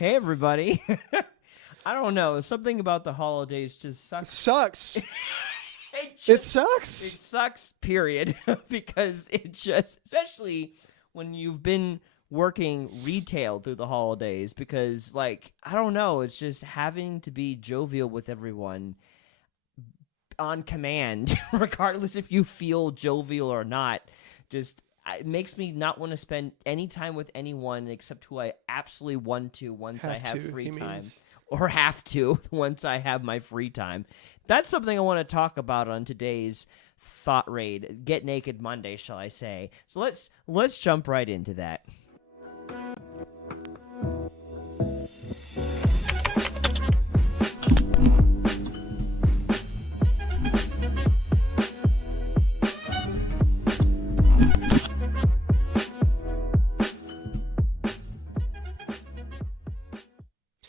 Hey, everybody. I don't know. Something about the holidays just sucks. It sucks. It sucks. It sucks, period. Because it just, especially when you've been working retail through the holidays, because, like, I don't know, it's just having to be jovial with everyone on command, regardless if you feel jovial or not. Just it makes me not want to spend any time with anyone except who I absolutely want to once I have free time. Or have to once I have my free time. That's something I want to talk about on today's Thought Raid. Get Naked Monday, shall I say. So let's jump right into that.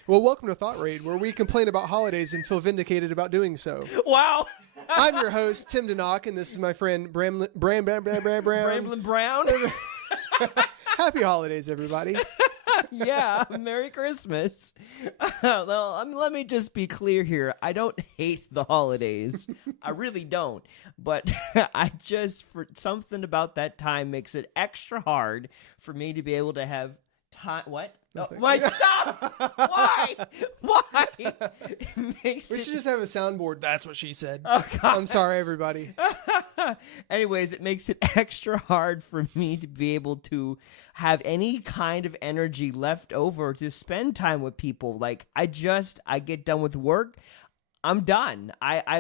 Well, welcome to Thought Raid, where we complain about holidays and feel vindicated about doing so. Wow. I'm your host, Tim Denock, and this is my friend Bramblin Brown. Happy holidays, everybody. Yeah, Merry Christmas. Well, let me just be clear here. I don't hate the holidays. I really don't. But I just, for something about that time makes it extra hard for me to be able to have time. What? Why stop? Why? Why? We should just have a soundboard. That's what she said. Oh, I'm sorry, everybody. Anyways, it makes it extra hard for me to be able to have any kind of energy left over to spend time with people. Like, I get done with work, I'm done.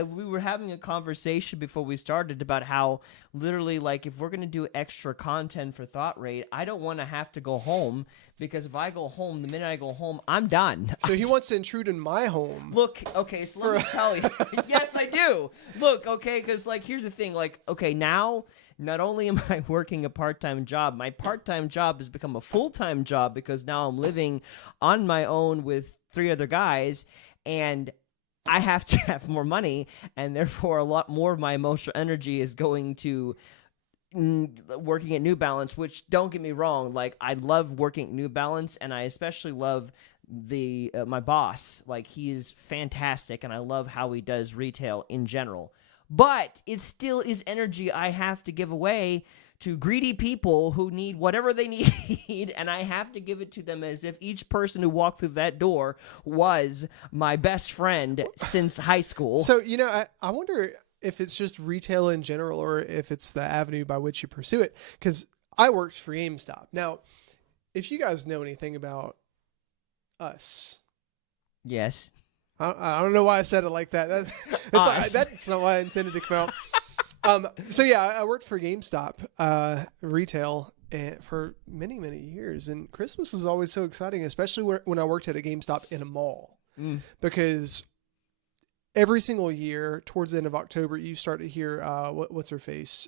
We were having a conversation before we started about how literally, like, if we're going to do extra content for Thought Raid, I don't want to have to go home, because if I go home, the minute I go home, I'm done. So he wants to intrude in my home. Look, okay, so let me tell you. Yes, I do. Look, okay, because, like, here's the thing. Like, okay, now, not only am I working a part-time job, my part-time job has become a full-time job, because now I'm living on my own with 3 other guys, and I have to have more money, and therefore a lot more of my emotional energy is going to working at New Balance, which, don't get me wrong, like, I love working at New Balance, and I especially love my boss. Like, he is fantastic, and I love how he does retail in general. But it still is energy I have to give away to greedy people who need whatever they need, and I have to give it to them as if each person who walked through that door was my best friend since high school. So, you know, I wonder if it's just retail in general, or if it's the avenue by which you pursue it. Because I worked for GameStop. Now, if you guys know anything about us. Yes. I don't know why I said it like that. That's not why I intended to come out. So yeah, I worked for GameStop, retail, for many, many years. And Christmas is always so exciting, especially when I worked at a GameStop in a mall, because every single year towards the end of October, you start to hear, what's her face?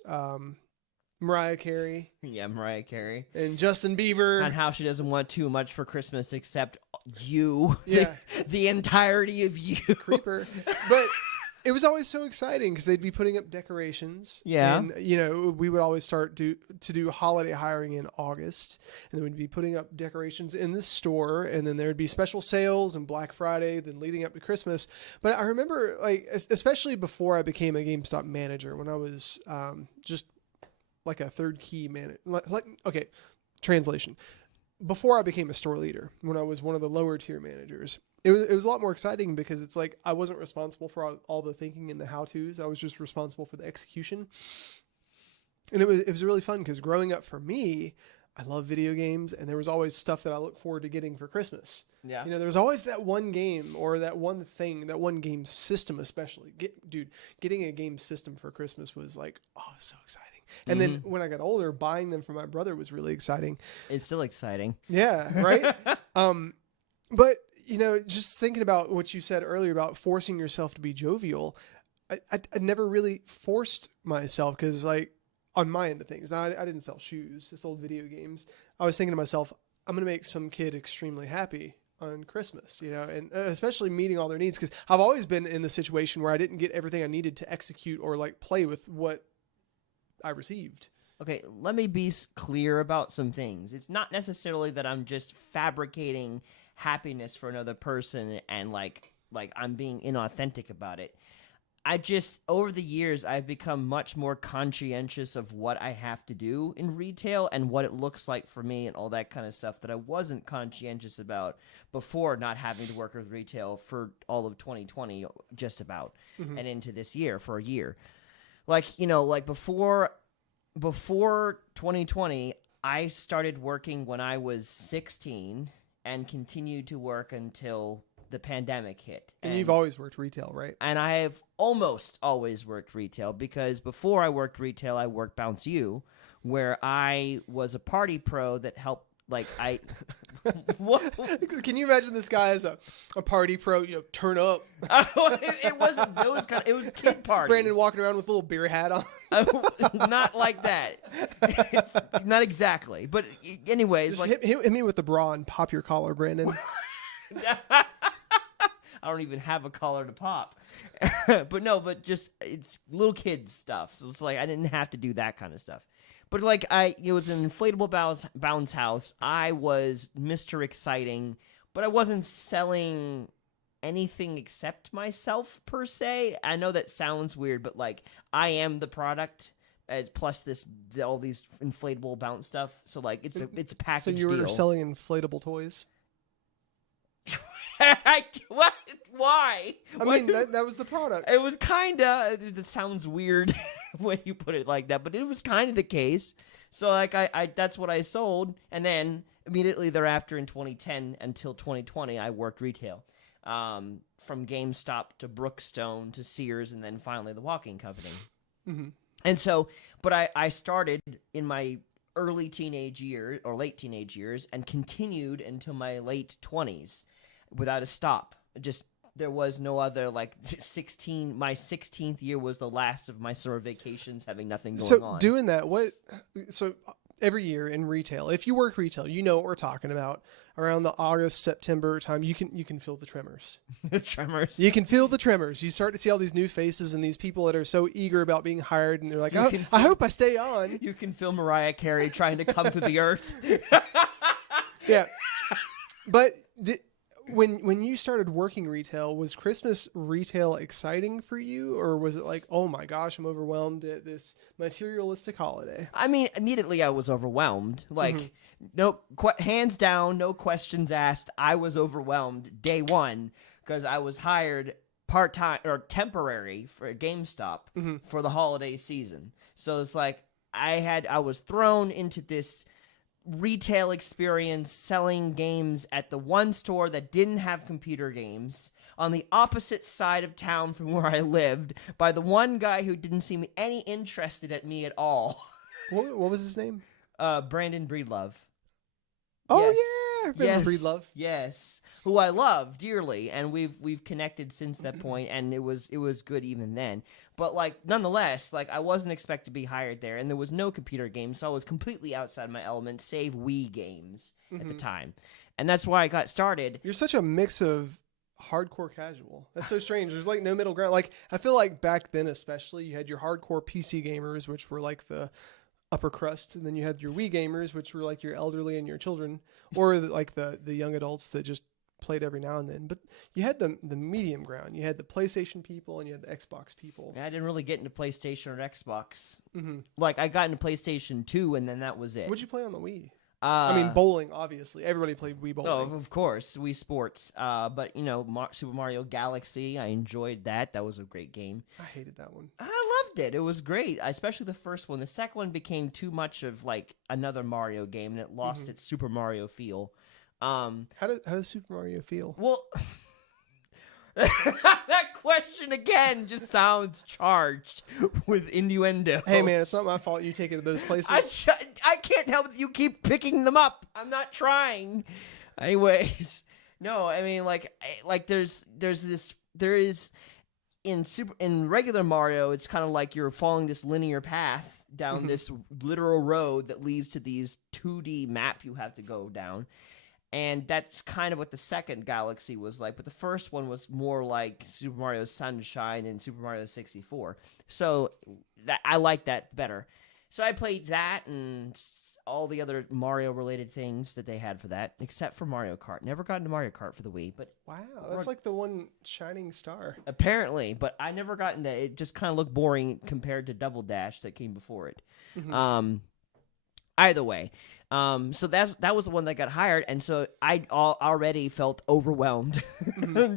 Mariah Carey. Yeah, Mariah Carey. And Justin Bieber. And how she doesn't want too much for Christmas except you. Yeah. The entirety of you. Creeper. But it was always so exciting because they'd be putting up decorations. Yeah. And, you know, we would always start to do holiday hiring in August. And then we'd be putting up decorations in the store. And then there would be special sales and Black Friday, then leading up to Christmas. But I remember, like, especially before I became a GameStop manager, when I was just like a third key manager. Okay, translation. Before I became a store leader, when I was one of the lower tier managers, it was a lot more exciting, because it's like I wasn't responsible for all the thinking and the how-tos. I was just responsible for the execution. And it was really fun, because growing up for me, I love video games, and there was always stuff that I look forward to getting for Christmas. Yeah. You know, there was always that one game, or that one thing, that one game system especially. Getting a game system for Christmas was like, oh, so exciting. And then when I got older, buying them for my brother was really exciting. It's still exciting. Yeah, right? But, you know, just thinking about what you said earlier about forcing yourself to be jovial, I never really forced myself, because, like, on my end of things, now, I didn't sell shoes, I sold video games. I was thinking to myself, I'm going to make some kid extremely happy on Christmas, you know, and especially meeting all their needs, because I've always been in the situation where I didn't get everything I needed to execute or, like, play with what I received. okay, let me be clear about some things. It's not necessarily that I'm just fabricating happiness for another person and like I'm being inauthentic about it. I just, over the years, I've become much more conscientious of what I have to do in retail and what it looks like for me and all that kind of stuff that I wasn't conscientious about before not having to work with retail for all of 2020, just about, and into this year for a year. Like, you know, like before 2020, I started working when I was 16 and continued to work until the pandemic hit. And you've always worked retail, right? And I have almost always worked retail because before I worked retail, I worked Bounce U, where I was a party pro that helped, like, I... What? Can you imagine this guy as a party pro, you know, turn up? It wasn't, it was kid parties. Brandon walking around with a little beer hat on. Not like that. It's not exactly. But anyways, Just like... hit me with the bra and pop your collar, Brandon. I don't even have a collar to pop. but just it's little kids stuff. So it's like I didn't have to do that kind of stuff. But like it was an inflatable bounce house. I was Mr. Exciting, but I wasn't selling anything except myself per se. I know that sounds weird, but like I am the product. Plus all these inflatable bounce stuff. So like it's a package deal. So you were selling inflatable toys? What? Why? I mean, that was the product. It was kind of... It sounds weird when you put it like that, but it was kind of the case. So, like, I that's what I sold. And then, immediately thereafter in 2010 until 2020, I worked retail. From GameStop to Brookstone to Sears and then finally the Walking Company. Mm-hmm. And so... But I started in my early teenage years, or late teenage years, and continued until my late 20s. Without a stop. Just there was no other, like, 16. My 16th year was the last of my summer vacations, having nothing going on. So doing that, so every year in retail, if you work retail, you know what we're talking about. Around the August, September time, you can feel the tremors. The tremors. You can feel the tremors. You start to see all these new faces and these people that are so eger about being hired, and they're like, I hope I stay on. You can feel Mariah Carey trying to come to the earth. Yeah. But when you started working retail, was Christmas retail exciting for you, or was it like, oh my gosh, I'm overwhelmed at this materialistic holiday? I mean, immediately I was overwhelmed. Like, hands down, no questions asked. I was overwhelmed day one because I was hired part-time or temporary for GameStop for the holiday season. So it's like I was thrown into this retail experience selling games at the one store that didn't have computer games on the opposite side of town from where I lived by the one guy who didn't seem any interested at me at all. What was his name? Brandon Breedlove. Oh Yes. yeah, Brandon Breedlove. Yes, who I love dearly, and we've connected since that point, and it was good even then. But like nonetheless, like I wasn't expected to be hired there, and there was no computer games, so I was completely outside my element, save Wii games at the time, and that's why I got started. You're such a mix of hardcore casual. That's so strange. There's like no middle ground. Like I feel like back then, especially, you had your hardcore PC gamers, which were like the upper crust, and then you had your Wii gamers, which were like your elderly and your children, or like the young adults that just played every now and then. But you had the medium ground. You had the PlayStation people and you had the Xbox people. I didn't really get into PlayStation or Xbox. Like I got into PlayStation 2 and then that was it. What'd you play on the Wii? I mean, bowling, obviously. Everybody played Wii bowling. Oh, of course, Wii Sports. But, you know, Super Mario Galaxy, I enjoyed that. That was a great game. I hated that one. I loved it. It was great, especially the first one. The second one became too much of, like, another Mario game, and it lost its Super Mario feel. How does Super Mario feel? Well... That question again just sounds charged with innuendo. Hey man, it's not my fault you take it to those places. I can't help it. You keep picking them up. I'm not trying. Anyways, no, I mean like there is in regular Mario, it's kind of like you're following this linear path down this literal road that leads to these 2D map you have to go down. And that's kind of what the second Galaxy was like. But the first one was more like Super Mario Sunshine and Super Mario 64. So I like that better. So I played that and all the other Mario-related things that they had for that, except for Mario Kart. Never got into Mario Kart for the Wii, but Wow, that's like the one shining star. apparently, but I never got into it. It just kind of looked boring compared to Double Dash that came before it. Mhm. Either way, so that was the one that got hired, and so I already felt overwhelmed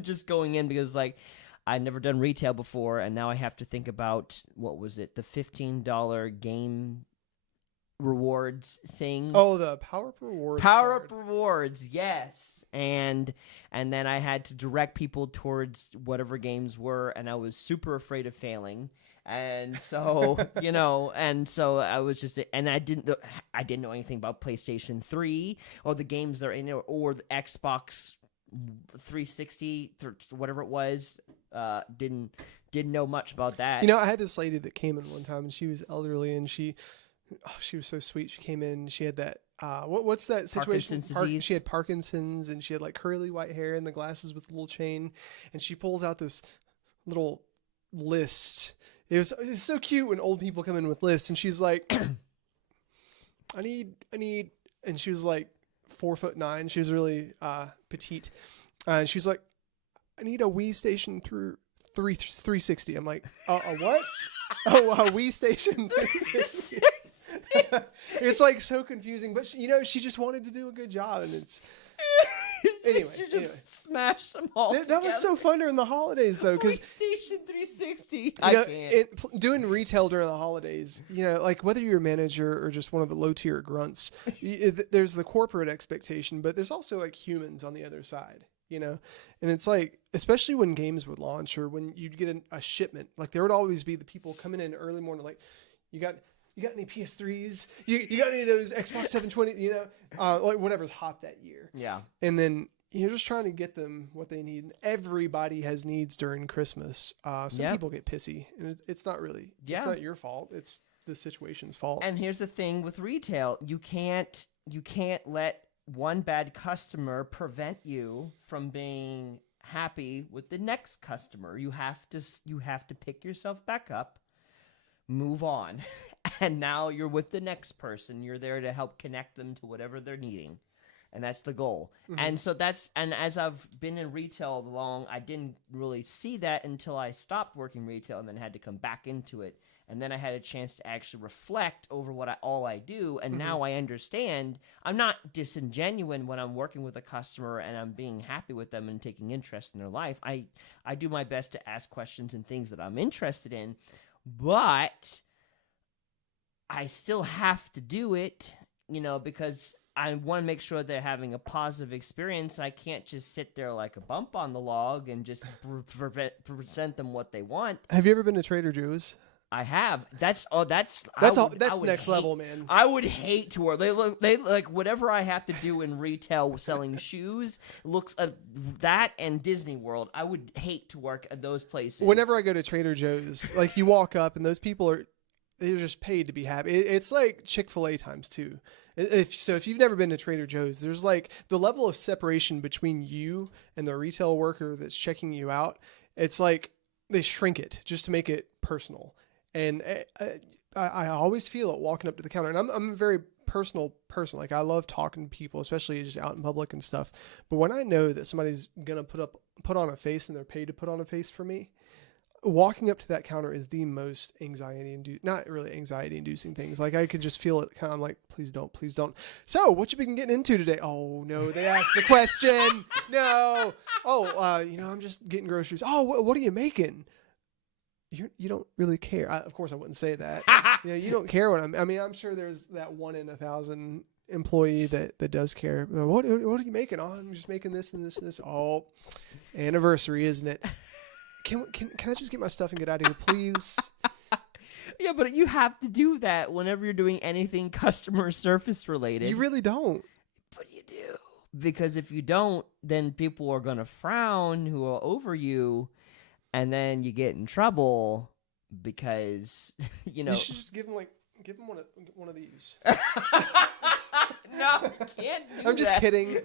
just going in because like I'd never done retail before, and now I have to think about what was it, the $15 game rewards thing. Oh, the Power Up Rewards. Power card. Up Rewards, yes. And then I had to direct people towards whatever games were, and I was super afraid of failing. And so, and so I was just, and I didn't know anything about PlayStation 3 or the games that are in it or the Xbox 360, whatever it was. Didn't know much about that. I had this lady that came in one time, and she was elderly, and she was so sweet. She came in, she had that what's that situation? Parkinson's disease. She had Parkinson's, and she had like curly white hair and the glasses with a little chain, and she pulls out this little list. It was so cute when old people come in with lists, and she's like, I need, and she was like 4'9". She was really petite, and she's like, I need a Wii Station through 360. I'm like, a what? Oh, a Wii Station 360. It's like so confusing, but she just wanted to do a good job, and it's anyway. You just smashed them all. That was so fun during the holidays, though, because Station 360. I can't. Doing retail during the holidays, like whether you're a manager or just one of the low tier grunts, there's the corporate expectation, but there's also like humans on the other side. And it's like, especially when games would launch or when you'd get a shipment, like there would always be the people coming in early morning, like, you got any PS3s? You got any of those Xbox 720? Like whatever's hot that year. Yeah. And then you're just trying to get them what they need. Everybody has needs during Christmas. Some people get pissy, and it's not really. Yeah. It's not your fault. It's the situation's fault. And here's the thing with retail: you can't let one bad customer prevent you from being happy with the next customer. You have to pick yourself back up, move on, and now you're with the next person. You're there to help connect them to whatever they're needing, and that's the goal. Mm-hmm. And so and as I've been in retail long, I didn't really see that until I stopped working retail and then had to come back into it. And then I had a chance to actually reflect over all I do. And now I understand I'm not disingenuous when I'm working with a customer and I'm being happy with them and taking interest in their life. I do my best to ask questions and things that I'm interested in, but I still have to do it, because I want to make sure they're having a positive experience. I can't just sit there like a bump on the log and just present them what they want. Have you ever been to Trader Joe's? I have. That's next level, man. I would hate to work. They like whatever I have to do in retail selling shoes looks that and Disney World. I would hate to work at those places. Whenever I go to Trader Joe's, like you walk up and those people they're just paid to be happy. It's like Chick-fil-A times 2. If you've never been to Trader Joe's, there's like the level of separation between you and the retail worker that's checking you out. It's like they shrink it just to make it personal. And I always feel it walking up to the counter. And I'm a very personal person. Like I love talking to people, especially just out in public and stuff. But when I know that somebody's going to put on a face and they're paid to put on a face for me, walking up to that counter is the most not really anxiety inducing things. Like I could just feel it kind of like, please don't. So what you been getting into today? Oh no, they asked the question. No. Oh, I'm just getting groceries. Oh, what are you making? You don't really care. Of course, I wouldn't say that. You don't care what I'm sure there's that 1 in 1,000 employee that does care. What are you making? Oh, I'm just making this and this and this. Oh, anniversary, isn't it? Can I just get my stuff and get out of here, please? Yeah, but you have to do that whenever you're doing anything customer service related. You really don't. But you do. Because if you don't, then people are going to frown who are over you. And then you get in trouble because, You should just give them one of these. No, you can't do I'm just kidding.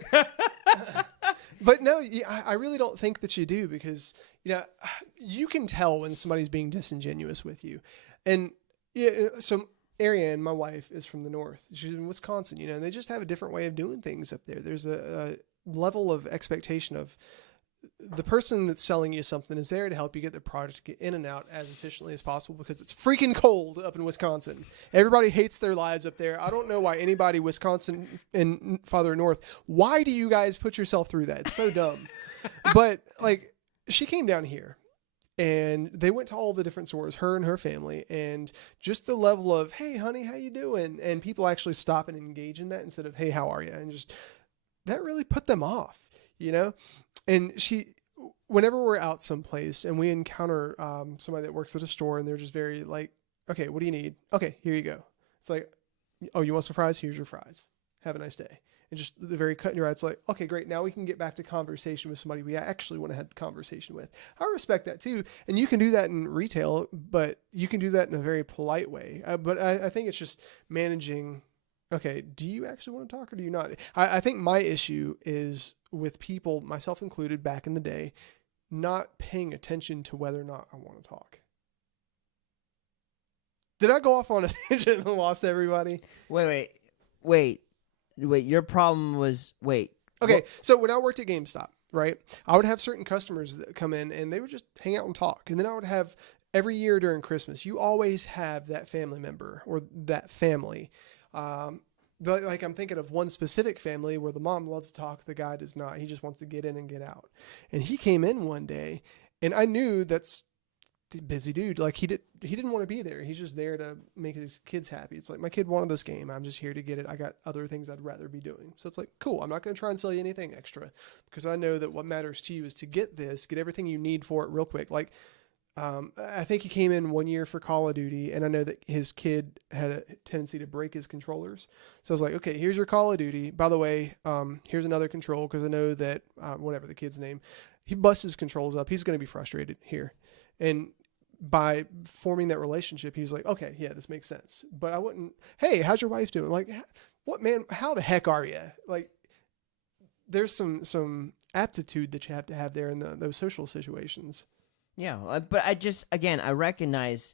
But no, I really don't think that you do because, you can tell when somebody's being disingenuous with you. And so Ariane, my wife, is from the north. She's in Wisconsin, you know, and they just have a different way of doing things up there. There's a level of expectation of the person that's selling you something is there to help you get the product to get in and out as efficiently as possible because it's freaking cold up in Wisconsin. Everybody hates their lives up there. I don't know why anybody Wisconsin and farther north, why do you guys put yourself through that? It's so dumb. But like she came down here and they went to all the different stores, her and her family, and just the level of, hey honey, how you doing? And people actually stop and engage in that instead of, hey, how are you? And just that really put them off. You know, and whenever we're out someplace and we encounter somebody that works at a store and they're just very like, okay, what do you need? Okay, here you go. It's like, oh, you want some fries? Here's your fries. Have a nice day. And just the very cut in your eye. It's like, okay, great. Now we can get back to conversation with somebody we actually want to have a conversation with. I respect that too. And you can do that in retail, but you can do that in a very polite way. But I think it's just managing. Okay, do you actually want to talk or do you not? I think my issue is with people, myself included, back in the day, not paying attention to whether or not I want to talk. Did I go off on a tangent and lost everybody? Wait. Your problem was Okay, so when I worked at GameStop, right, I would have certain customers that come in and they would just hang out and talk. And then I would have every year during Christmas, you always have that family member or that family. Like I'm thinking of one specific family where the mom loves to talk, the guy does not. He just wants to get in and get out. And he came in one day, and I knew that's the busy dude. Like he didn't want to be there. He's just there to make his kids happy. It's like, my kid wanted this game. I'm just here to get it. I got other things I'd rather be doing. So it's like, cool. I'm not going to try and sell you anything extra because I know that what matters to you is to get everything you need for it real quick. Like, I think he came in one year for Call of Duty, and I know that his kid had a tendency to break his controllers. So I was like, okay, here's your Call of Duty. By the way, here's another control because I know that whatever the kid's name, he busts his controls up. He's going to be frustrated here. And by forming that relationship, he was like, okay, yeah, this makes sense. But I wouldn't, hey, how's your wife doing? Like, what, man, how the heck are you? Like, there's some aptitude that you have to have there in those social situations. Yeah, but I recognize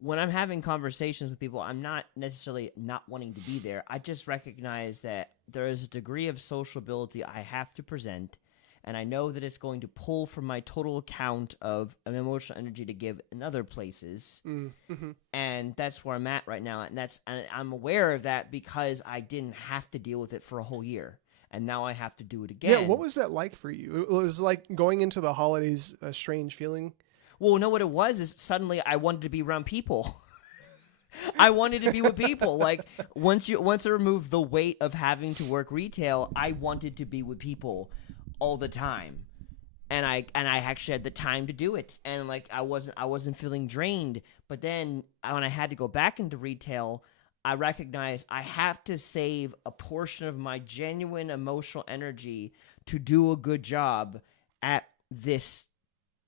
when I'm having conversations with people, I'm not necessarily not wanting to be there. I just recognize that there is a degree of sociability I have to present, and I know that it's going to pull from my total account of an emotional energy to give in other places. Mm-hmm. And that's where I'm at right now. And I'm aware of that because I didn't have to deal with it for a whole year. And now I have to do it again. Yeah, what was that like for you? It was like going into the holidays a strange feeling? Well, no, what it was is suddenly I wanted to be around people. I wanted to be with people. Like once I removed the weight of having to work retail, I wanted to be with people all the time. And I actually had the time to do it. And like I wasn't feeling drained. But then when I had to go back into retail, I recognize I have to save a portion of my genuine emotional energy to do a good job at this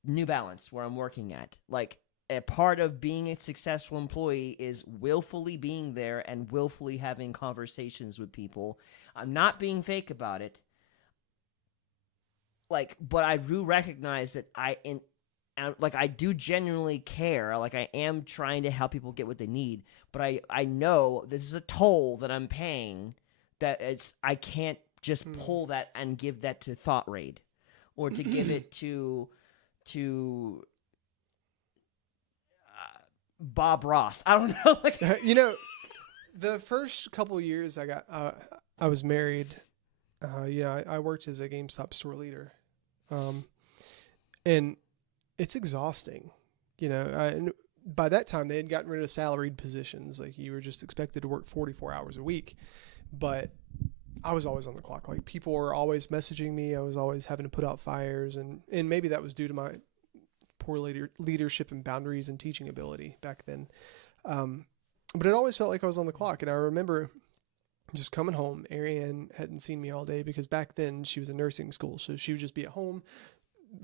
New Balance where I'm working at. Like, a part of being a successful employee is willfully being there and willfully having conversations with people. I'm not being fake about it. Like, but I do recognize that I do genuinely care. Like, I am trying to help people get what they need, but I know this is a toll that I'm paying that I can't just pull that and give that to ThoughtRaid or to give it to Bob Ross. I don't know. Like, the first couple years I was married. I worked as a GameStop store leader, and it's exhausting. And by that time they had gotten rid of salaried positions. Like, you were just expected to work 44 hours a week, but I was always on the clock. Like, people were always messaging me. I was always having to put out fires, and maybe that was due to my poor leadership and boundaries and teaching ability back then. But it always felt like I was on the clock. And I remember just coming home. Ariane hadn't seen me all day because back then she was in nursing school. So she would just be at home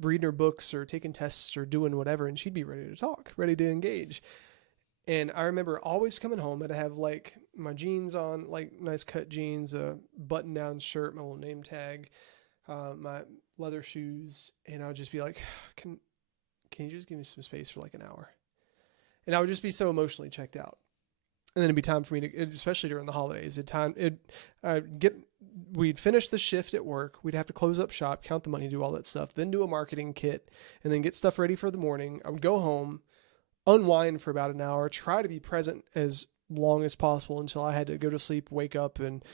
reading her books or taking tests or doing whatever. And she'd be ready to talk, ready to engage. And I remember always coming home and I'd have like my jeans on, like nice cut jeans, a button down shirt, my little name tag, my leather shoes. And I would just be like, can you just give me some space for like an hour? And I would just be so emotionally checked out. And then it'd be time for me to, especially during the holidays, we'd finish the shift at work. We'd have to close up shop, count the money, do all that stuff, then do a marketing kit, and then get stuff ready for the morning. I would go home, unwind for about an hour, try to be present as long as possible until I had to go to sleep, wake up, and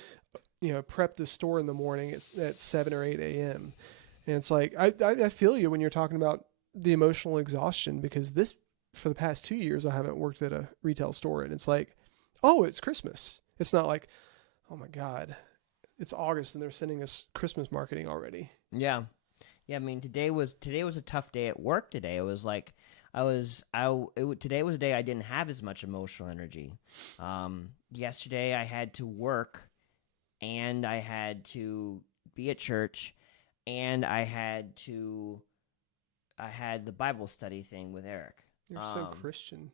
prep the store in the morning at 7 or 8 a.m. And it's like, I feel you when you're talking about the emotional exhaustion, because for the past 2 years, I haven't worked at a retail store, and it's like, oh, it's Christmas. It's not like, oh my God, it's August and they're sending us Christmas marketing already. Yeah. I mean, today was a tough day at work. Today it was like today was a day I didn't have as much emotional energy. Yesterday I had to work, and I had to be at church, and I had the Bible study thing with Eric. You're so Christian.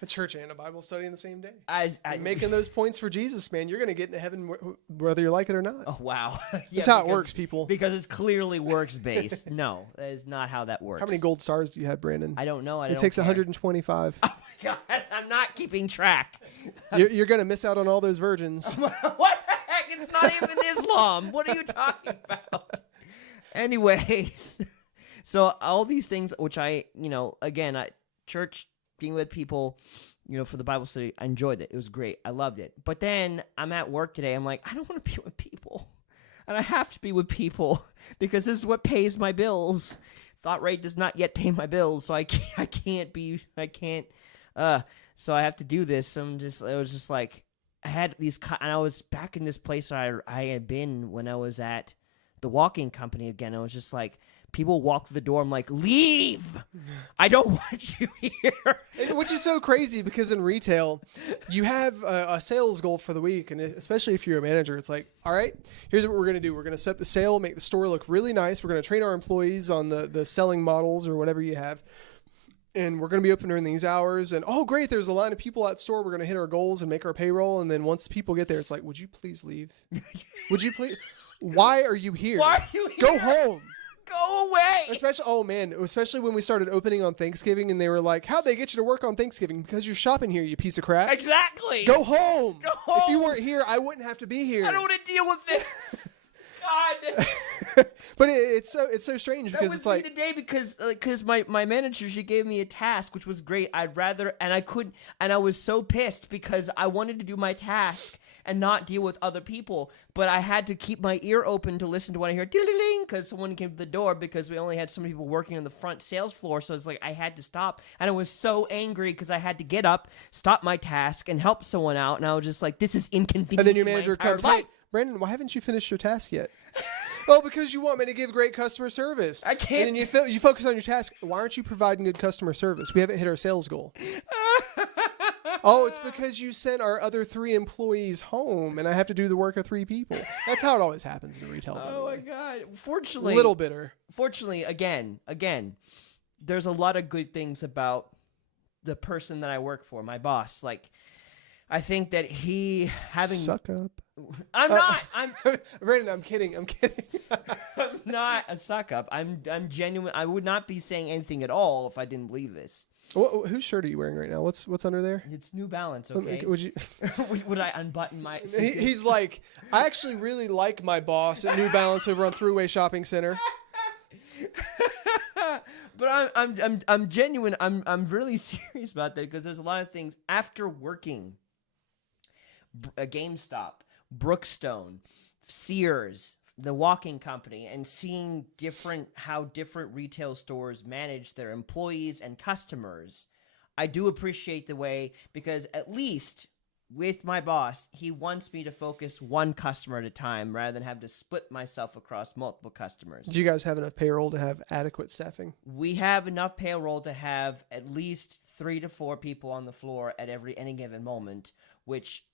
A church and a Bible study in the same day. You're making those points for Jesus, man. You're going to get into heaven whether you like it or not. Oh, wow. That's how it works, people. Because it's clearly works-based. No, that is not how that works. How many gold stars do you have, Brandon? I don't know. It takes 125. Oh, my God. I'm not keeping track. You're going to miss out on all those virgins. What the heck? It's not even Islam. What are you talking about? Anyways, so all these things, which church, being with people, for the Bible study, I enjoyed it. It was great. I loved it. But then I'm at work today. I'm like, I don't want to be with people. And I have to be with people because this is what pays my bills. ThoughtRaid does not yet pay my bills, so I can't. So I have to do this. It was just like, I had these, and I was back in this place I had been when I was at the walking company again. I was just like, people walk through the door. I'm like, leave! I don't want you here. Which is so crazy because in retail, you have a sales goal for the week. And especially if you're a manager, it's like, all right, here's what we're going to do. We're going to set the sale, make the store look really nice. We're going to train our employees on the selling models or whatever you have. And we're going to be open during these hours. And, oh, great, there's a line of people at the store. We're going to hit our goals and make our payroll. And then once people get there, it's like, would you please leave? Would you please? Why are you here? Why are you here? Go home. Go away. Especially when we started opening on Thanksgiving and they were like, how'd they get you to work on Thanksgiving? Because you're shopping here, you piece of crap. Exactly. Go home. Go home. If you weren't here, I wouldn't have to be here. I don't want to deal with this. God. But it's so strange because that it's like today because my manager, she gave me a task which was great. I was so pissed because I wanted to do my task and not deal with other people, but I had to keep my ear open to listen to what I hear because someone came to the door because we only had so many people working on the front sales floor. So it's like I had to stop, and I was so angry because I had to get up, stop my task, and help someone out, and I was just like, this is inconvenient. And then your manager comes, hey, Brandon, why haven't you finished your task yet? Oh, because you want me to give great customer service. I can't. And then you focus on your task. Why aren't you providing good customer service? We haven't hit our sales goal. Oh, it's because you sent our other 3 employees home, and I have to do the work of 3 people. That's how it always happens in retail. Oh my God! Fortunately, a little bitter. Fortunately, again, there's a lot of good things about the person that I work for, my boss. Like, I think that suck up. I'm not. I'm Brandon. I'm kidding. I'm not a suck up. I'm genuine. I would not be saying anything at all if I didn't believe this. Whose shirt are you wearing right now? What's under there? It's New Balance. Okay. Would you? Would I unbutton my? He's like, I actually really like my boss at New Balance over on Thruway Shopping Center. But I'm genuine. I'm really serious about that because there's a lot of things after working. A GameStop, Brookstone, Sears, the walking company, and seeing how different retail stores manage their employees and customers, I do appreciate the way, because at least with my boss, he wants me to focus one customer at a time rather than have to split myself across multiple customers. Do you guys have enough payroll to have adequate staffing? We have enough payroll to have at least 3 to 4 people on the floor at any given moment, which,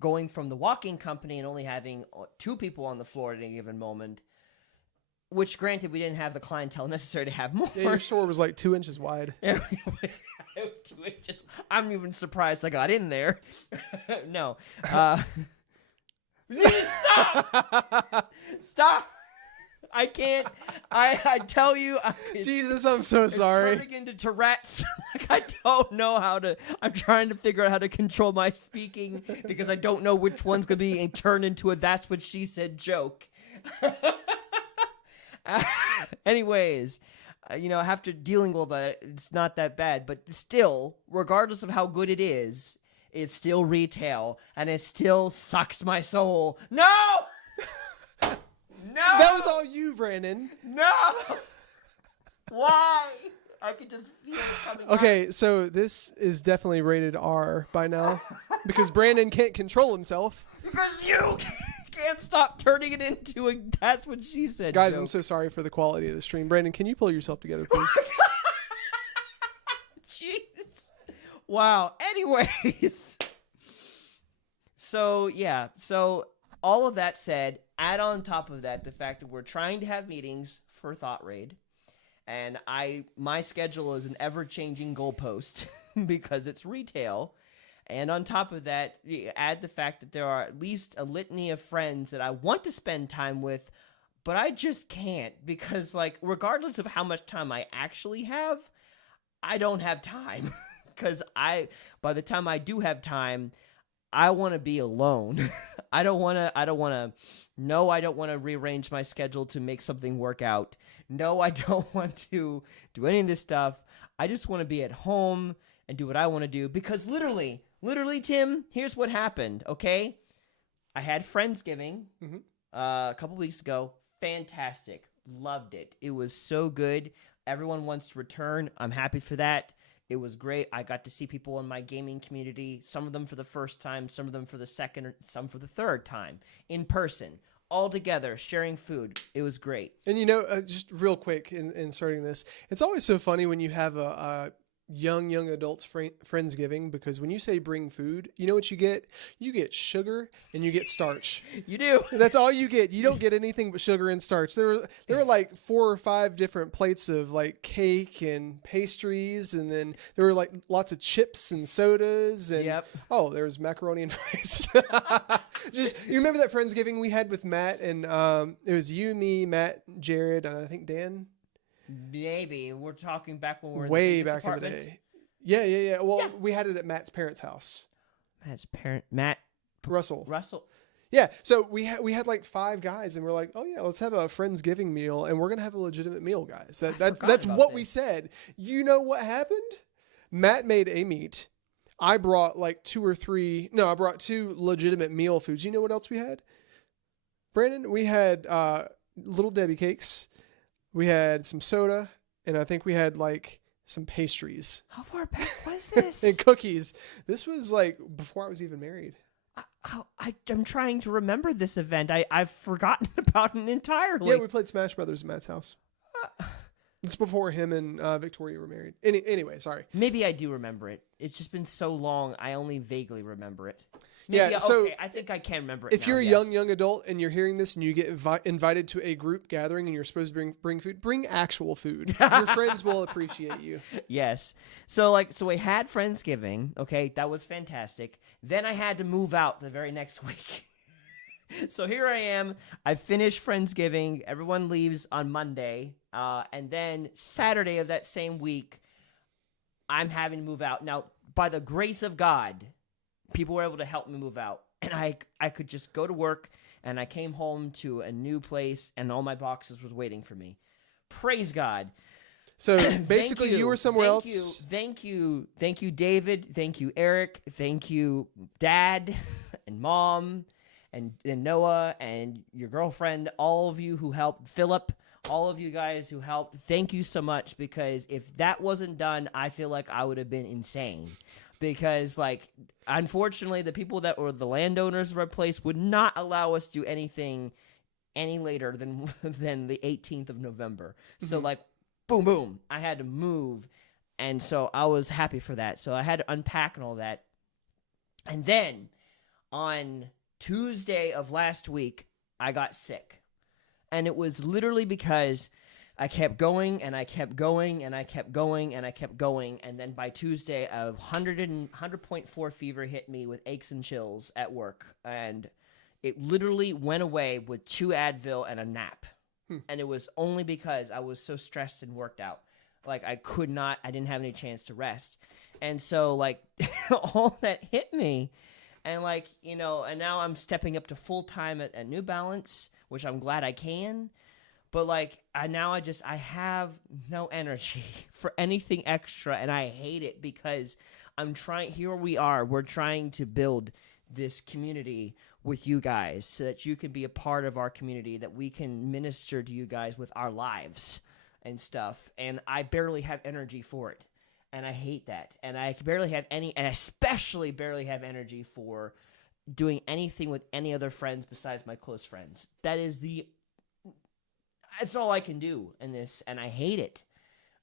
going from the walking company and only having 2 people on the floor at any given moment, which granted we didn't have the clientele necessary to have more. Yeah, your store was like 2 inches wide. It was 2 inches. I'm even surprised I got in there. No. Stop! Stop! I can't. I tell you, Jesus, I'm so sorry. It's turning into Tourette's. Like, I don't know how to. I'm trying to figure out how to control my speaking because I don't know which one's gonna be turned into a "that's what she said" joke. Anyways, after dealing with that, it's not that bad. But still, regardless of how good it is, it's still retail, and it still sucks my soul. No. No! That was all you, Brandon. No! Why? I could just feel it coming out. Okay, so this is definitely rated R by now because Brandon can't control himself. Because you can't stop turning it into a "that's what she said" Guys, joke. I'm so sorry for the quality of the stream. Brandon, can you pull yourself together, please? Jeez. Wow. Anyways. So, yeah. So, all of that said, add on top of that the fact that we're trying to have meetings for thoughtraid, and my schedule is an ever-changing goalpost because it's retail, and on top of that, you add the fact that there are at least a litany of friends that I want to spend time with, but I just can't because, like, regardless of how much time I actually have, I don't have time because by the time I do have time, I want to be alone. I don't want to rearrange my schedule to make something work out. No, I don't want to do any of this stuff. I just want to be at home and do what I want to do because literally, Tim, here's what happened, okay? I had Friendsgiving a couple weeks ago. Fantastic. Loved it. It was so good. Everyone wants to return. I'm happy for that. It was great. I got to see people in my gaming community, some of them for the first time, some of them for the second, some for the third time, in person, all together, sharing food. It was great. And just real quick in starting this, it's always so funny when you have a young adults Friendsgiving, because when you say bring food, you know what you get? You get sugar and you get starch. You do. That's all you get. You don't get anything but sugar and starch. There were like 4 or 5 different plates of like cake and pastries, and then there were like lots of chips and sodas, and there was macaroni and rice. You remember that Friendsgiving we had with Matt, and it was you, me, Matt, Jared, and I think Dan. Maybe we're talking back when we were way back in the day. Yeah. Well, we had it at Matt's parents' house. Matt Russell. Yeah. So we had like 5 guys, and we're like, oh yeah, let's have a Friendsgiving meal, and we're gonna have a legitimate meal, guys. That's what we said. You know what happened? Matt made a meat. I brought like 2 or 3. No, I brought 2 legitimate meal foods. You know what else we had, Brandon? We had Little Debbie cakes. We had some soda, and I think we had like some pastries. How far back was this? And cookies. This was like before I was even married. I'm trying to remember this event. I've forgotten about it entirely. Yeah, we played Smash Brothers at Matt's house. It's before him and Victoria were married. Anyway, sorry. Maybe I do remember it. It's just been so long, I only vaguely remember it. Maybe, so okay, I think I can remember it. If you're a young adult and you're hearing this and you get invited to a group gathering and you're supposed to bring food, bring actual food. Your friends will appreciate you. Yes. So we had Friendsgiving. Okay, that was fantastic. Then I had to move out the very next week. So here I am. I finished Friendsgiving. Everyone leaves on Monday, and then Saturday of that same week, I'm having to move out. Now, by the grace of God, people were able to help me move out, and I could just go to work, and I came home to a new place, and all my boxes was waiting for me. Praise God. So basically you were somewhere else. Thank you, David. Thank you, Eric. Thank you, Dad and Mom and Noah and your girlfriend, all of you who helped, Philip, all of you guys who helped. Thank you so much, because if that wasn't done, I feel like I would have been insane. Because, like, unfortunately, the people that were the landowners of our place would not allow us to do anything any later than the 18th of November. Mm-hmm. So, like, boom, boom, I had to move. And so I was happy for that. So I had to unpack and all that. And then on Tuesday of last week, I got sick. And it was literally because I kept going, and I kept going, and I kept going, and I kept going. And then by Tuesday, a 100.4 fever hit me with aches and chills at work. And it literally went away with 2 Advil and a nap. And it was only because I was so stressed and worked out. Like I didn't have any chance to rest. And so like all that hit me. And like, and now I'm stepping up to full time at New Balance, which I'm glad I can. But like I have no energy for anything extra, and I hate it because we're trying to build this community with you guys so that you can be a part of our community, that we can minister to you guys with our lives and stuff. And I barely have energy for it. And I hate that. And I barely have and especially barely have energy for doing anything with any other friends besides my close friends. That's all I can do in this. And I hate it.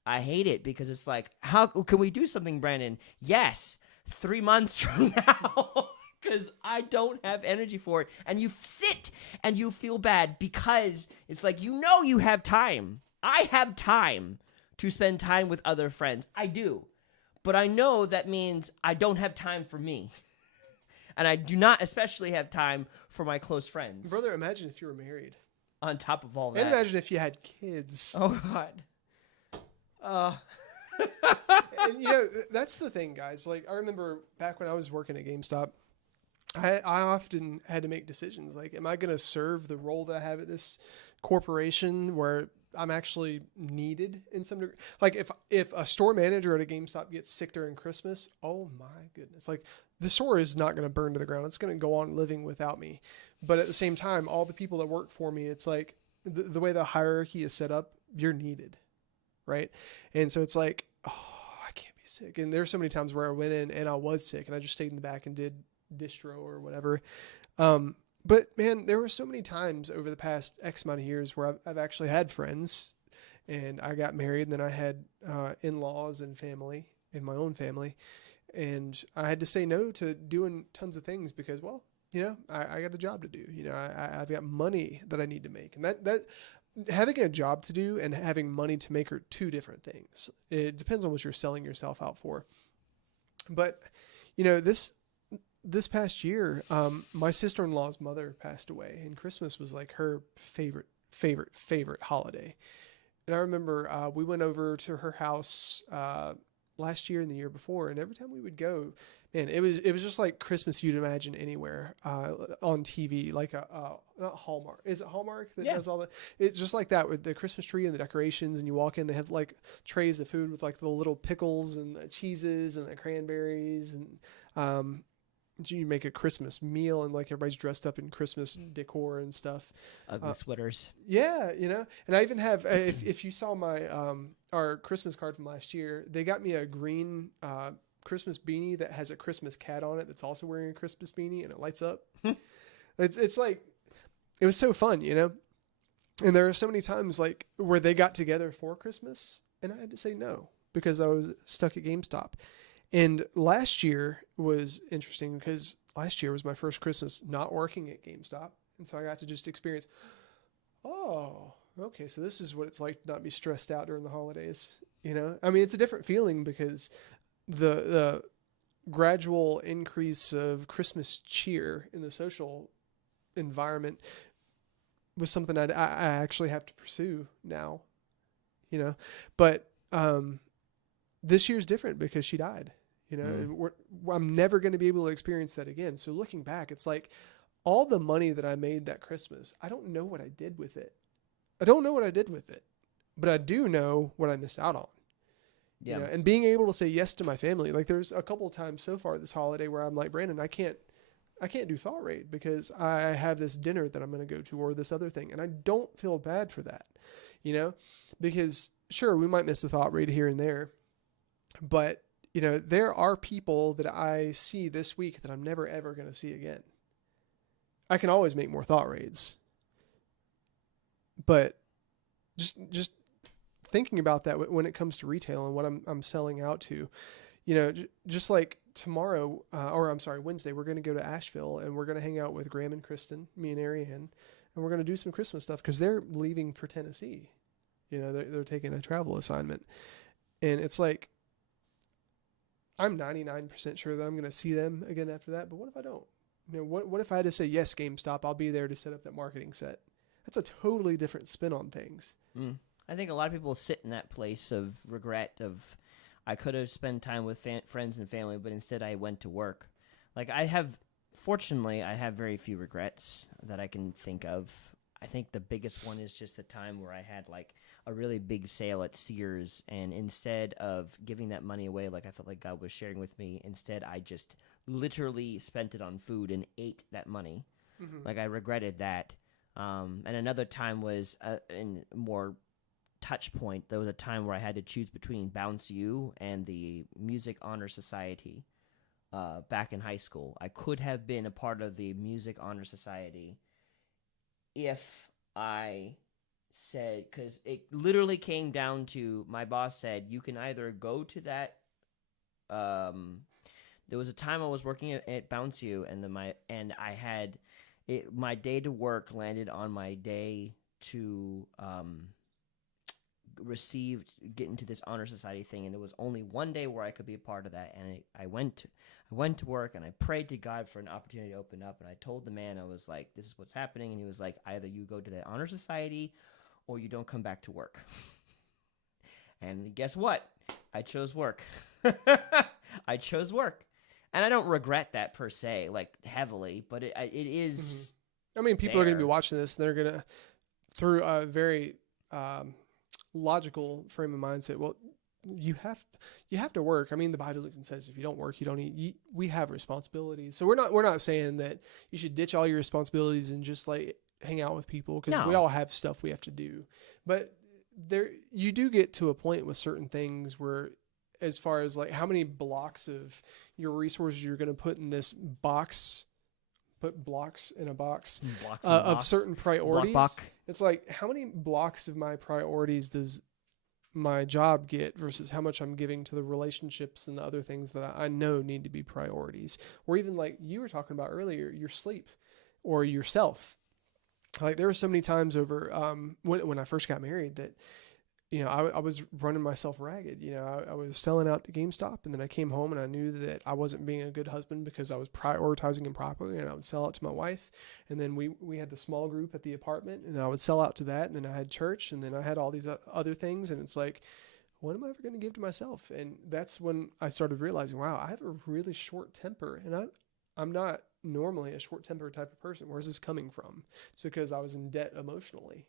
I hate it because it's like, how can we do something, Brandon? Yes, 3 months from now. Because I don't have energy for it. And you sit and you feel bad because it's like, you have time. I have time to spend time with other friends. I do. But I know that means I don't have time for me. And I do not especially have time for my close friends. Brother, imagine if you were married. On top of all that. And imagine if you had kids. Oh, God. And, that's the thing, guys. Like, I remember back when I was working at GameStop, I often had to make decisions. Like, am I going to serve the role that I have at this corporation where I'm actually needed in some degree? Like, if a store manager at a GameStop gets sick during Christmas, oh my goodness. Like, the store is not going to burn to the ground. It's going to go on living without me. But at the same time, all the people that work for me, it's like the way the hierarchy is set up, you're needed, right? And so it's like, oh, I can't be sick. And there's so many times where I went in and I was sick and I just stayed in the back and did distro or whatever. But man, there were so many times over the past X amount of years where I've actually had friends, and I got married, and then I had in-laws and family in my own family. And I had to say no to doing tons of things because, well, I got a job to do. I've got money that I need to make. And that having a job to do and having money to make are two different things. It depends on what you're selling yourself out for. But, this past year, my sister-in-law's mother passed away, and Christmas was like her favorite holiday. And I remember we went over to her house last year and the year before, and every time we would go, man, it was just like Christmas you'd imagine anywhere on TV, like not Hallmark. Is it Hallmark that does all that? It's just like that with the Christmas tree and the decorations, and you walk in, they have like trays of food with like the little pickles and the cheeses and the cranberries, and you make a Christmas meal, and like everybody's dressed up in Christmas decor and stuff. Ugly sweaters. Yeah, and I even have, if you saw my our Christmas card from last year, they got me a green Christmas beanie that has a Christmas cat on it that's also wearing a Christmas beanie, and it lights up. It's like, it was so fun, And there are so many times like where they got together for Christmas, and I had to say no because I was stuck at GameStop. And last year was interesting because last year was my first Christmas not working at GameStop. And so I got to just experience, oh, okay, so this is what it's like to not be stressed out during the holidays. I mean, it's a different feeling because the gradual increase of Christmas cheer in the social environment was something I actually have to pursue now, But this year's different because she died. And I'm never going to be able to experience that again. So looking back, it's like all the money that I made that Christmas, I don't know what I did with it. But I do know what I missed out on. Yeah. And being able to say yes to my family. Like there's a couple of times so far this holiday where I'm like, Brandon, I can't do Thought Raid because I have this dinner that I'm going to go to or this other thing. And I don't feel bad for that, because sure, we might miss a Thought Raid here and there, but there are people that I see this week that I'm never, ever going to see again. I can always make more Thought Raids. But just thinking about that when it comes to retail and what I'm selling out to, just like tomorrow, Wednesday, we're going to go to Asheville and we're going to hang out with Graham and Kristen, me and Ariane, and we're going to do some Christmas stuff because they're leaving for Tennessee. They're taking a travel assignment. And it's like, I'm 99% sure that I'm going to see them again after that. But what if I don't? What if I had to say, yes, GameStop, I'll be there to set up that marketing set? that's a totally different spin on things. I think a lot of people sit in that place of regret of, I could have spent time with friends and family, but instead I went to work. Like fortunately, I have very few regrets that I can think of. I think the biggest one is just the time where I had like a really big sale at Sears, and instead of giving that money away like I felt like God was sharing with me, instead I just literally spent it on food and ate that money. Like I regretted that. And another time was in more touch point. There was a time where I had to choose between Bounce U and the Music Honor Society back in high school. I could have been a part of the Music Honor Society if I said, because it literally came down to, my boss said, you can either go to that. There was a time I was working at Bounce U, and I had my day to work landed on my day to get into this honor society thing, and it was only one day where I could be a part of that. And I went to work, and I prayed to God for an opportunity to open up. And I told the man, I was like, "This is what's happening," and he was like, "Either you go to the honor society, or you don't come back to work." And guess what? I chose work. I chose work, and I don't regret that per se, like heavily, but it is. I mean, people are going to be watching this, and they're going to, through a very logical frame of mindset, well, you have to work. I mean, the Bible even says if you don't work, you don't eat. We have responsibilities, so we're not saying that you should ditch all your responsibilities and just like hang out with people, because we all have stuff we have to do. But you do get to a point with certain things where, as far as like how many blocks of your resources you're going to put in this box. Put blocks in a box of certain priorities. It's like, how many blocks of my priorities does my job get versus how much I'm giving to the relationships and the other things that I know need to be priorities? Or even like you were talking about earlier, your sleep or yourself. Like there were so many times over when I first got married that, you know, I was running myself ragged. You know, I was selling out to GameStop, and then I came home and I knew that I wasn't being a good husband because I was prioritizing improperly, and I would sell out to my wife. And then we had the small group at the apartment, and I would sell out to that. And then I had church, and then I had all these other things. And it's like, what am I ever going to give to myself? And that's when I started realizing, wow, I have a really short temper, and I'm not normally a short temper type of person. Where's this coming from? It's because I was in debt emotionally.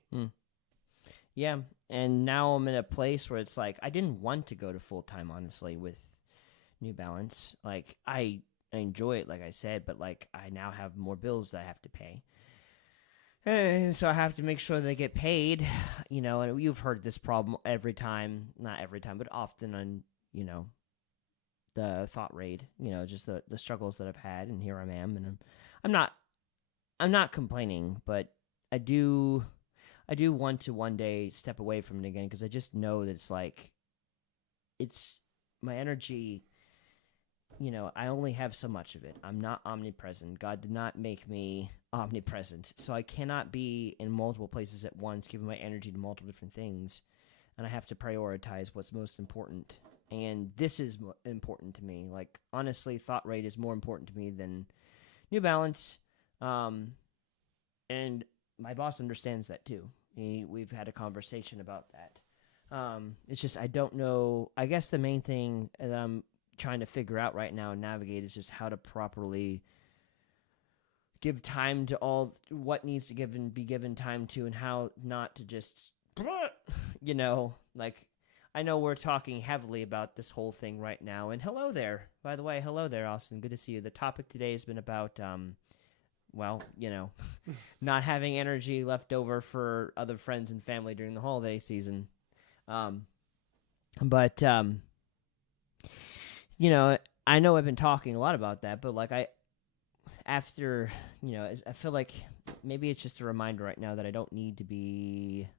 Yeah, and now I'm in a place where it's like I didn't want to go to full-time, honestly, with New Balance. Like, I enjoy it, like I said, but, like, I now have more bills that I have to pay. And so I have to make sure they get paid, you know, and you've heard this problem not every time, but often on, you know, the thought raid, you know, just the struggles that I've had, and here I am, and I'm not complaining, but I do want to one day step away from it again, because I just know that it's my energy, you know, I only have so much of it. I'm not omnipresent. God did not make me omnipresent. So I cannot be in multiple places at once, giving my energy to multiple different things. And I have to prioritize what's most important. And this is important to me. Like, honestly, thought rate is more important to me than New Balance. And my boss understands that too. We've had a conversation about that. It's just, I don't know. I guess the main thing that I'm trying to figure out right now and navigate is just how to properly give time to all what needs to be given time to, and how not to just, you know, like, I know we're talking heavily about this whole thing right now. And hello there, by the way. Hello there, Austin. Good to see you. The topic today has been about, well, you know, not having energy left over for other friends and family during the holiday season. But you know, I know I've been talking a lot about that, but like after, you know, I feel like maybe it's just a reminder right now that I don't need to be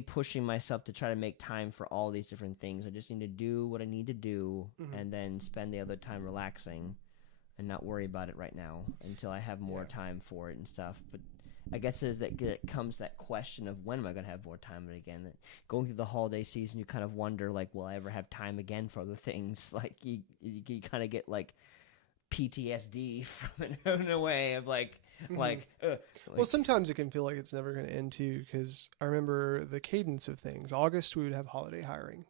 pushing myself to try to make time for all these different things. I just need to do what I need to do, and then spend the other time relaxing and not worry about it right now until I have more time for it and stuff. But I guess comes that question of, when am I going to have more time again? Going through the holiday season, you kind of wonder, like, will I ever have time again for other things? Like, you kind of get, like, PTSD from it in a way of, like, Well, sometimes it can feel like it's never going to end too, because I remember the cadence of things. August, we would have holiday hiring.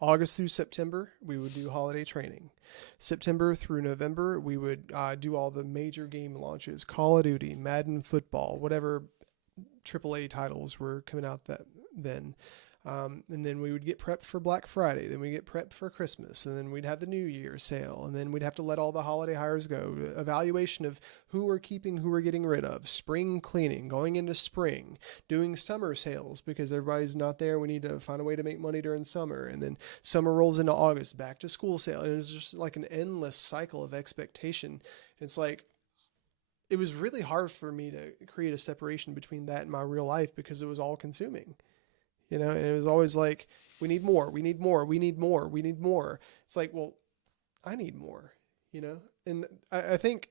August through September, we would do holiday training. September through November, we would do all the major game launches, Call of Duty, Madden football, whatever AAA titles were coming out then. And then we would get prepped for Black Friday. Then we get prepped for Christmas. And then we'd have the New Year sale. And then we'd have to let all the holiday hires go. Evaluation of who we're keeping, who we're getting rid of. Spring cleaning, going into spring. Doing summer sales because everybody's not there. We need to find a way to make money during summer. And then summer rolls into August, back to school sale. And it was just like an endless cycle of expectation. It's like, it was really hard for me to create a separation between that and my real life because it was all consuming. And it was always like, we need more, we need more, we need more, we need more. It's like, well, I need more, And I think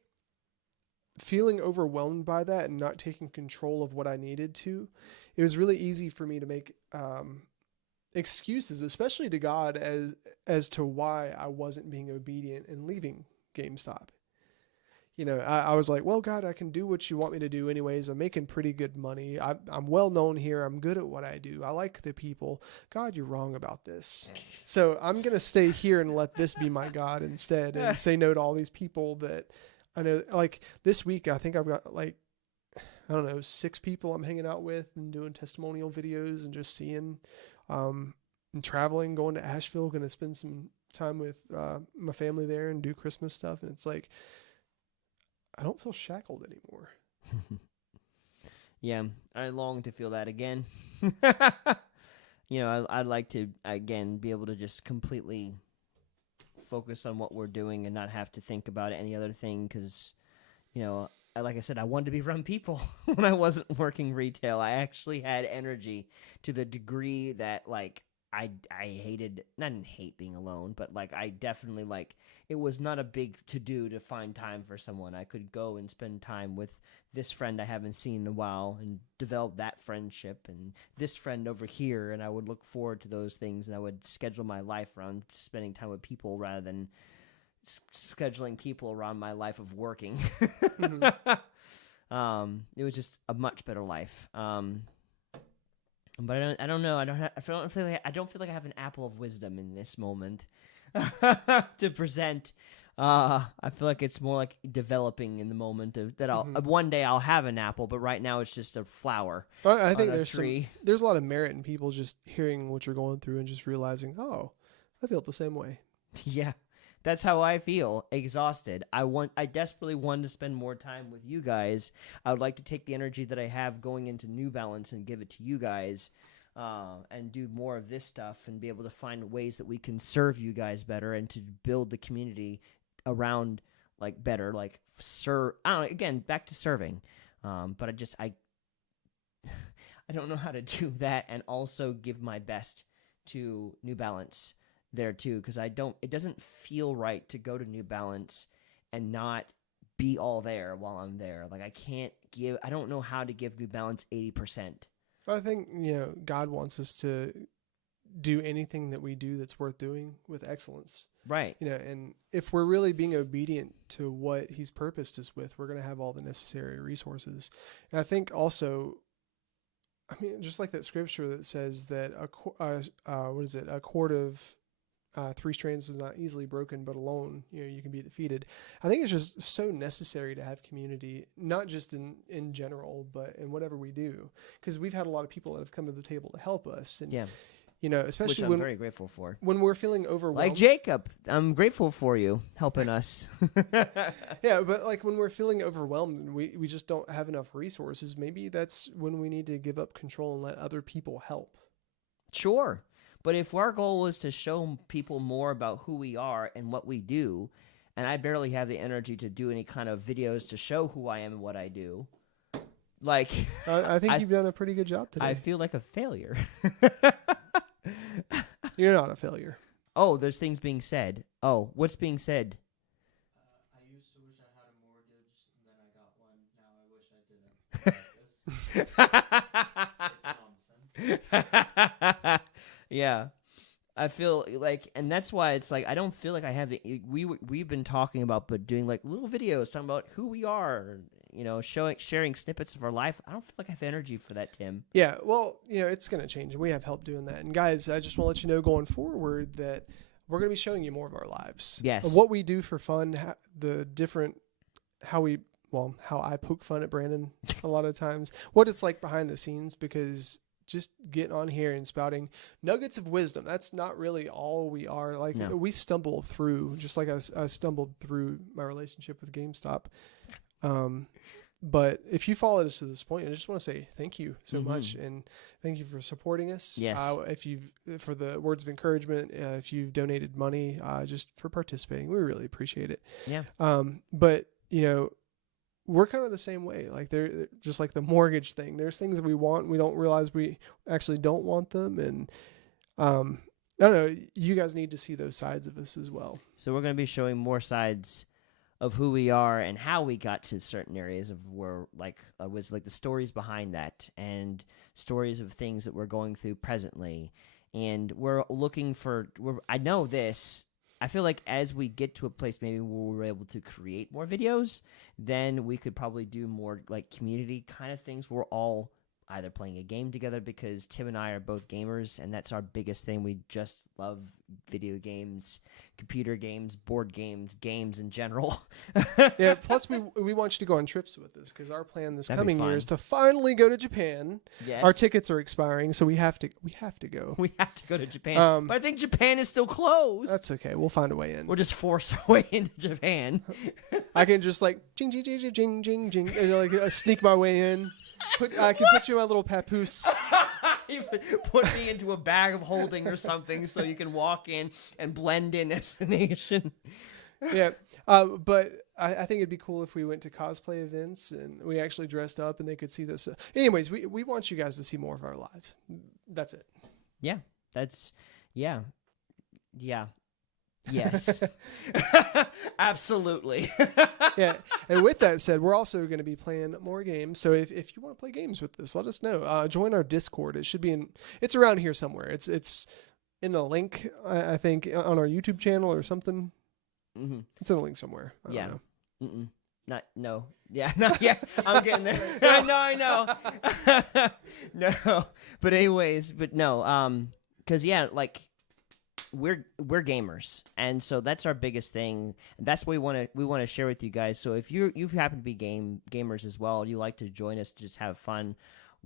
feeling overwhelmed by that and not taking control of what I needed to, it was really easy for me to make excuses, especially to God, as to why I wasn't being obedient and leaving GameStop. I was like, well, God, I can do what you want me to do anyways. I'm making pretty good money. I'm well known here. I'm good at what I do. I like the people. God, you're wrong about this. So I'm going to stay here and let this be my God instead and say no to all these people that I know. Like this week, I think I've got 6 people I'm hanging out with and doing testimonial videos and just seeing, and traveling, going to Asheville, going to spend some time with my family there and do Christmas stuff. And it's like, I don't feel shackled anymore. Yeah, I long to feel that again. I'd like to, again, be able to just completely focus on what we're doing and not have to think about any other thing because, like I said, I wanted to be around people when I wasn't working retail. I actually had energy to the degree that, I hated, not didn't hate being alone, but I definitely it was not a big to do to find time for someone. I could go and spend time with this friend I haven't seen in a while and develop that friendship and this friend over here. And I would look forward to those things and I would schedule my life around spending time with people rather than scheduling people around my life of working. Mm-hmm. It was just a much better life. But I don't know. I don't feel like I have an apple of wisdom in this moment to present. I feel like it's more like developing in the moment of that. One day I'll have an apple, but right now it's just a flower. I think there's a lot of merit in people just hearing what you're going through and just realizing, oh, I feel the same way. Yeah. That's how I feel, exhausted. I desperately want to spend more time with you guys. I would like to take the energy that I have going into New Balance and give it to you guys and do more of this stuff and be able to find ways that we can serve you guys better and to build the community around better, serve. I don't know, again, back to serving. But I don't know how to do that and also give my best to New Balance there too, because it doesn't feel right to go to New Balance and not be all there while I'm there. I don't know how to give New Balance 80%. I think, God wants us to do anything that we do that's worth doing with excellence. Right. And if we're really being obedient to what he's purposed us with, we're going to have all the necessary resources. And I think also, just like that scripture that says that a cord of 3 strands is not easily broken, but alone, you can be defeated. I think it's just so necessary to have community, not just in general, but in whatever we do. Because we've had a lot of people that have come to the table to help us. And, especially which I'm very grateful for. When we're feeling overwhelmed. Like Jacob, I'm grateful for you helping us. Yeah, but when we're feeling overwhelmed and we just don't have enough resources, maybe that's when we need to give up control and let other people help. Sure. But if our goal is to show people more about who we are and what we do, and I barely have the energy to do any kind of videos to show who I am and what I do, I think you've done a pretty good job today. I feel like a failure. You're not a failure. Oh, there's things being said. Oh, what's being said? I used to wish I had a mortgage, and then I got one. Now I wish I didn't. It's nonsense. Yeah, I feel and that's why it's I don't feel like I have we've been talking about, but doing little videos talking about who we are, sharing snippets of our life. I don't feel like I have energy for that, Tim. Yeah, well, it's going to change. We have help doing that. And guys, I just want to let you know going forward that we're going to be showing you more of our lives. Yes. Of what we do for fun, how I poke fun at Brandon a lot of times, what it's like behind the scenes, because just getting on here and spouting nuggets of wisdom, that's not really all we are. Like, No. we stumble through, just like I stumbled through my relationship with GameStop. But if you followed us to this point, I just want to say thank you so much, and thank you for supporting us. Yes. For the words of encouragement, if you've donated money, just for participating, we really appreciate it. Yeah. But we're kind of the same way. Like, they're just like the mortgage thing. There's things that we want, we don't realize we actually don't want them, and I don't know. You guys need to see those sides of us as well. So we're going to be showing more sides of who we are and how we got to certain areas of where, was like the stories behind that, and stories of things that we're going through presently. And we're looking for, I know this, I feel like as we get to a place maybe where we're able to create more videos, then we could probably do more like community kind of things. We're all either playing a game together, because Tim and I are both gamers, and that's our biggest thing. We just love video games, computer games, board games, games in general. Yeah. Plus, we want you to go on trips with us, because our plan this That'd be coming fun. year is to finally go to Japan. Yes. Our tickets are expiring, so we have to go. We have to go to Japan. But I think Japan is still closed. That's okay. We'll find a way in. We'll just force our way into Japan. I can just like jing jing jing jing jing jing jing, and like sneak my way in. I can put you in my little papoose. You put me into a bag of holding or something so you can walk in and blend in as the nation. Yeah. But I think it'd be cool if we went to cosplay events and we actually dressed up and they could see this. Anyways, we want you guys to see more of our lives. That's it. Yeah. Yeah. Yes. Absolutely. Yeah. And with that said, we're also going to be playing more games. So if you want to play games with us, let us know. Join our Discord. It should be it's around here somewhere. It's in a link, I think, on our YouTube channel or something. Mm-hmm. It's in a link somewhere. I don't know. Mm-mm. No. Yeah. I'm getting there. I know. No. But anyways, no. Because we're gamers, and so that's our biggest thing. That's what we want to share with you guys. So if you happen to be gamers as well, you like to join us to just have fun,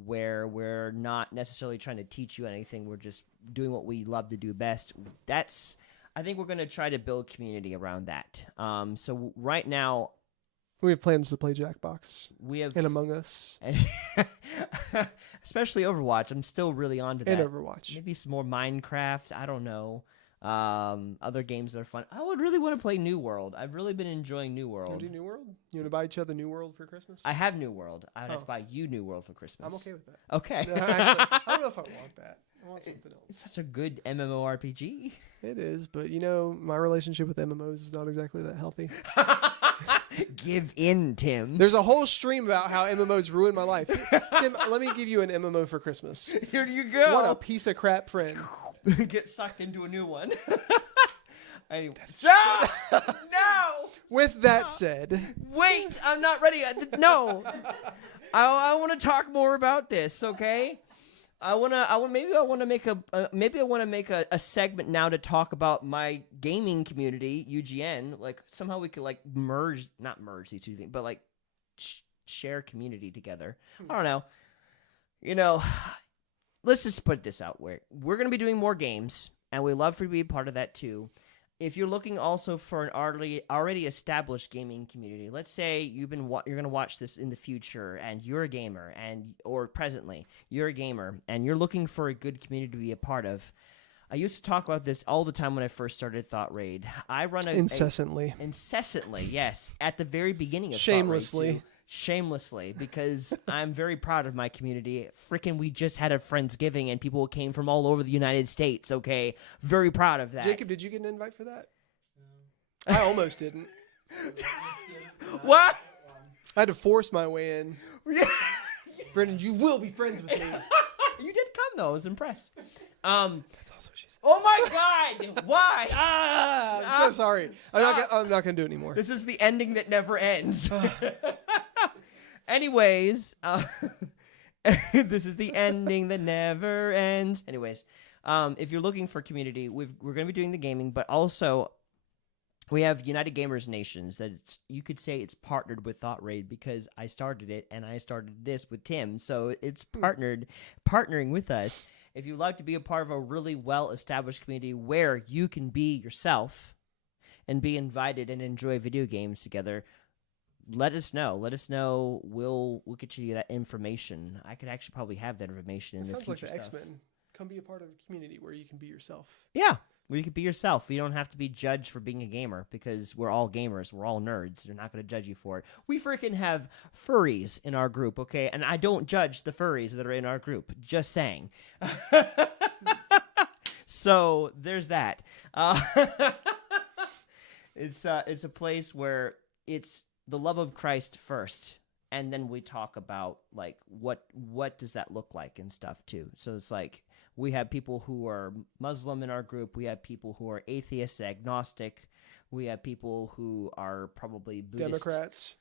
where we're not necessarily trying to teach you anything. We're just doing what we love to do best. I think we're going to try to build community around that. So right now, we have plans to play Jackbox. we have And Among Us. especially Overwatch. I'm still really on to that. And Overwatch. Maybe some more Minecraft. I don't know. Other games that are fun. I would really want to play New World. I've really been enjoying New You want World. to do New World? You want to buy each other New World for Christmas? I have New World. I'd have Oh. to buy you New World for Christmas. I'm okay with that. Okay. No, actually, I don't know if I want that. I want something It's else. such a good MMORPG. It is, but my relationship with MMOs is not exactly that healthy. Give in, Tim. There's a whole stream about how MMOs ruined my life. Tim, let me give you an MMO for Christmas. Here you go. What a piece of crap friend. Get sucked into a new one. Anyway. Stop! No! With that said, Wait, I'm not ready. No. I want to talk more about this, okay? Maybe I want to make a segment now to talk about my gaming community, UGN. Like somehow we could not merge these two things, but like share community together. I don't know. Let's just put this out where we're going to be doing more games, and we love for you to be a part of that too. If you're looking also for an already established gaming community, let's say you're going to watch this in the future and you're a gamer, or presently you're a gamer and you're looking for a good community to be a part of. I used to talk about this all the time when I first started ThoughtRaid. I run incessantly, yes, at the very beginning of shamelessly. ThoughtRaid too. Shamelessly, because I'm very proud of my community. Frickin' we just had a Friendsgiving and people came from all over the United States, okay? Very proud of that. Jacob, did you get an invite for that? I almost didn't. What? I had to force my way in. Yeah. Brendan, you will be friends with me. You did come, though. I was impressed. That's also what she said. Oh, my God. Why? I'm so sorry. I'm not gonna do it anymore. This is the ending that never ends. Anyways, this is the ending that never ends. Anyways, if you're looking for community, we're going to be doing the gaming, but also we have United Gamers Nations that you could say it's partnered with ThoughtRaid because I started it and I started this with Tim. So it's partnering with us. If you'd like to be a part of a really well-established community where you can be yourself and be invited and enjoy video games together, let us know. Let us know. We'll get you that information. I could actually probably have that information in the future. Sounds like the stuff. X-Men. Come be a part of a community where you can be yourself. Yeah, where you can be yourself. You don't have to be judged for being a gamer because we're all gamers. We're all nerds. They're not going to judge you for it. We freaking have furries in our group, okay? And I don't judge the furries that are in our group. Just saying. So there's that. It's a place where it's the love of Christ first, and then we talk about like what does that look like and stuff too. So it's like we have people who are Muslim in our group. We have people who are atheist, agnostic. We have people who are probably Buddhist. Democrats.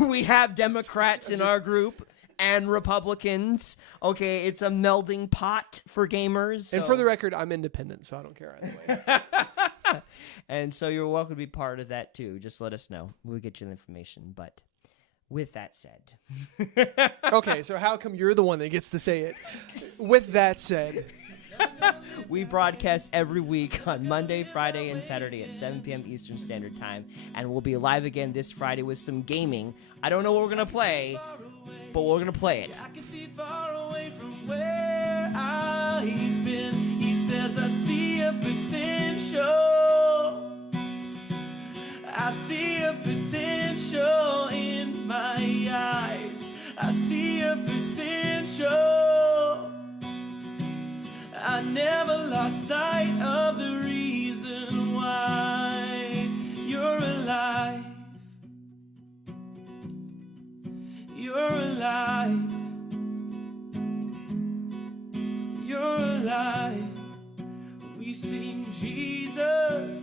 We have Democrats in our group and Republicans. Okay, it's a melding pot for gamers. And for the record, I'm independent, so I don't care either way. And so you're welcome to be part of that too. Just let us know. We'll get you the information. But with that said. Okay, so how come you're the one that gets to say it? With that said. We broadcast every week on Monday, Friday, and Saturday at 7 p.m. Eastern Standard Time. And we'll be live again this Friday with some gaming. I don't know what we're going to play, but we're going to play it. I can see far away from where I've been. He says, I see a potential. I see a potential in my eyes. I see a potential. I never lost sight of the reason why you're alive. You're alive. You're alive. We sing Jesus,